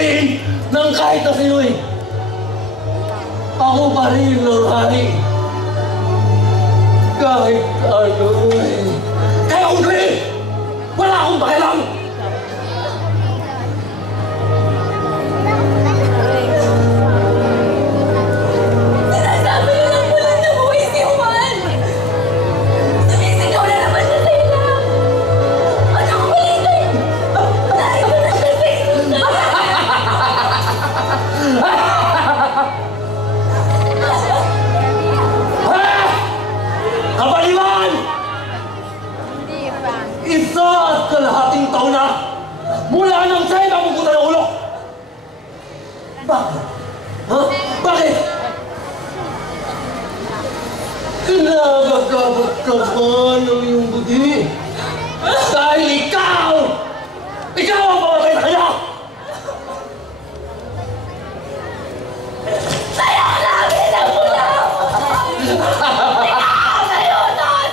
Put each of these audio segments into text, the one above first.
sabihin ng kahit na sino'y ako pa rin ng hari. Kahit ano eh. Kaya kung gawin, wala akong pakialam. Sinasabi ko lang po lang na buhay si Juan. Sumisigaw na naman siya sa ilang. At ako balitin. Dahil ko na siya sa ilang. Kabaliwan! Isa at kalahating taon na mula nang sa'yo napupunta ng ulo. Bakit? Ha? Bakit? Kinagagabot ka ba ng iyong budi? Dahil ikaw ang pamatay na kanya! Sa'yo namin ang mula! Ikaw sa'yo nun!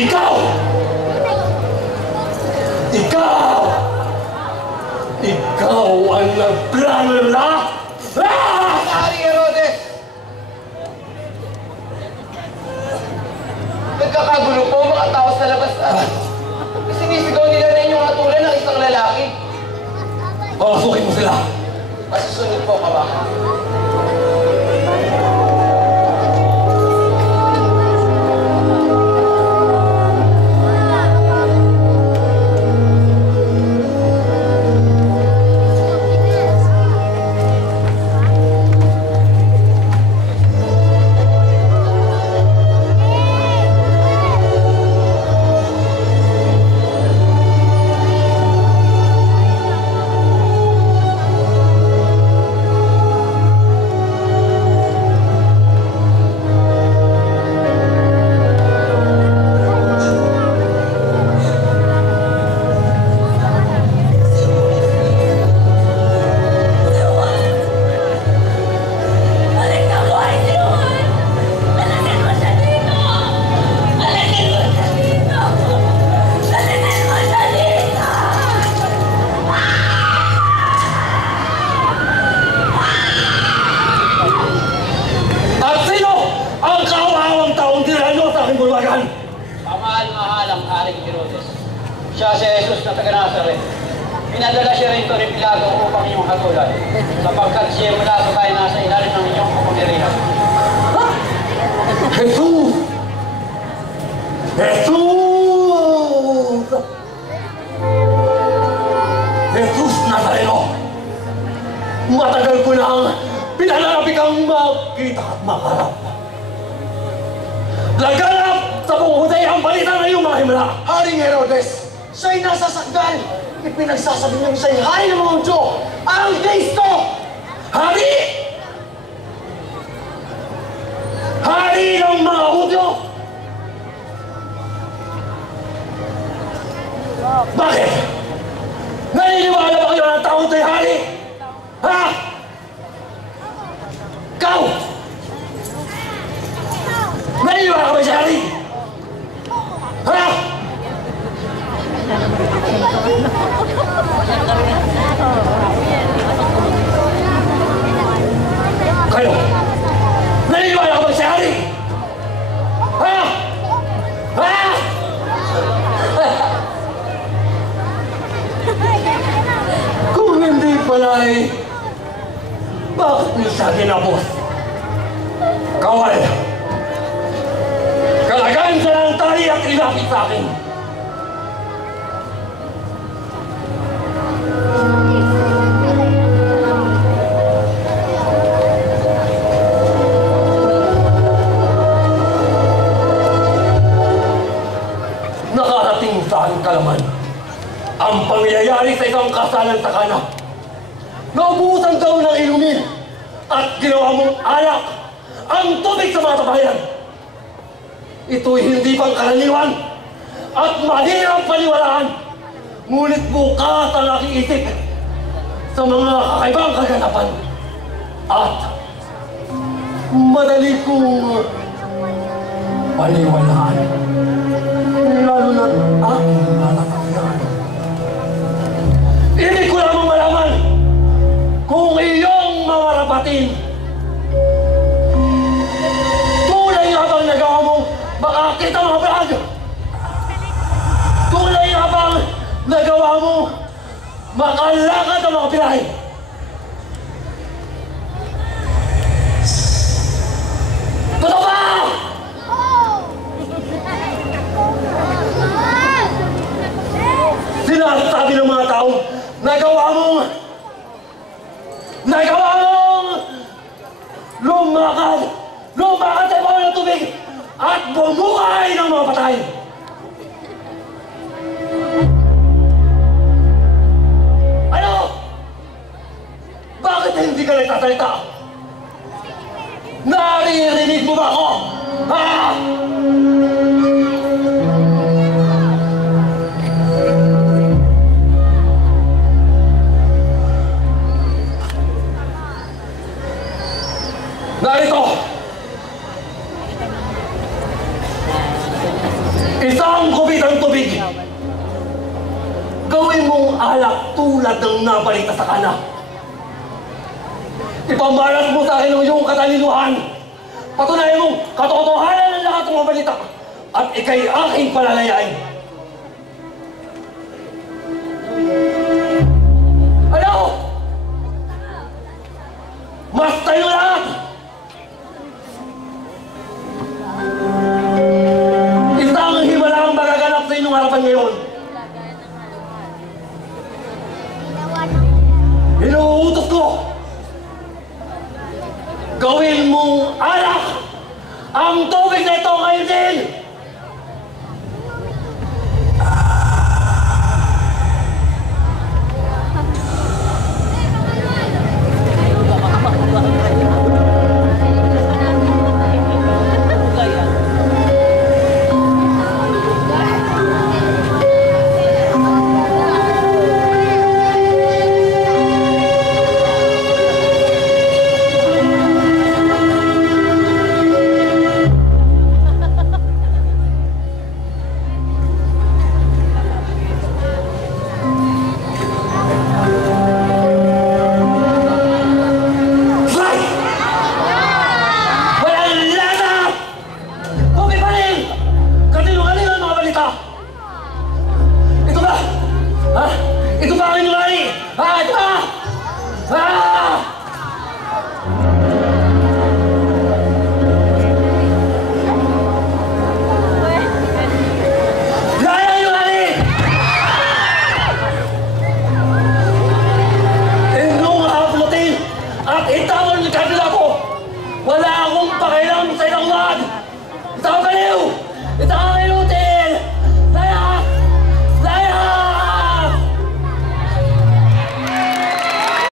Ikaw! Ikaw! Ikaw ang nagplano ng lahat! Haring Herodes! Nagkakagulo po mga tao sa labas at sinisigaw nila na inyong hatulan ng isang lalaki. Papasukin mo sila! Masusunod po ka ba? Balik na buhay si Juan! Alasin mo siya dito! Alasin mo siya dito! Alasin mo siya dito! At sino ang kaawawang taong tirahan sa aking bulwagan? Kamahal-mahal ang Haring Herodes. Siya si Jesus na taga-Nazaret. Pinadala siya rito ni Pilato upang iyong hatulan, sapagkat siya mula sa tayo nasa ilalim ng inyong kapangyarihan. Jesus! Jesus! Jesus Nazareno! Matagal ko na ang pinanarapin kang makita at makarap. Laganap sa panghuday ang balita ng iyong mga himala. Haring Herodes, siya'y nasa sakdal. Ipinagsasabi niyong siya'y hari ng mga Hudyo, ang Kristo! Hari! Hari ng mga Hudyo! Bakit? Naniniwala ba kayo ng taong to'y hari? Ha? Ikaw! Naniniwala ka ba siya hari? Ha? Kayo! Naniniwala ka ba siya hari? Ha? Ha? Kung hindi pala eh, bakit niyo siya ginapos? Kawal! Kalagaan siya ng tali at ilapit sa akin! Nakarating sa aking kalaman ang pangyayari sa isang kasalan sa Kana. Naubusan daw ng inumin at ginawa mong alak ang tubig sa mga tabayan. Ito'y hindi pang karaniwan at mahirap paniwalaan. Ngunit bukas ang aking isip sa mga kakaibang kaganapan. At madali kong paniwalaan. Lalo na't aking natatakyan. Ibig ko lamang malaman kung iyong mga rapatin tunay nga bang nagawa mong makakita mga vlog? Tunay nga bang nagawa mo makalakad ang mga Pilay? Totoo ba? Sinasabi ng mga tao, nagawa mong lumakad sa ibabaw ng tubig at bumuhay ng mga patay. Ano? Bakit hindi ka nagtasalita? Naririnig mo ba ako? Ha? Narito! Isang kubitang tubig. Gawin mong alak tulad ng nabalita sa kana. Ipambalas mo sa akin ang iyong katalinuhan. Patunayan mong katotohanan ng lahat ng mga balita at ikay aking palalayain. Ano? Mas tayo lahat! Isang himalaang magaganap sa inyong harapan ngayon. Inuutos ko! Gawin mong alak ang tubig na ito ngayon din!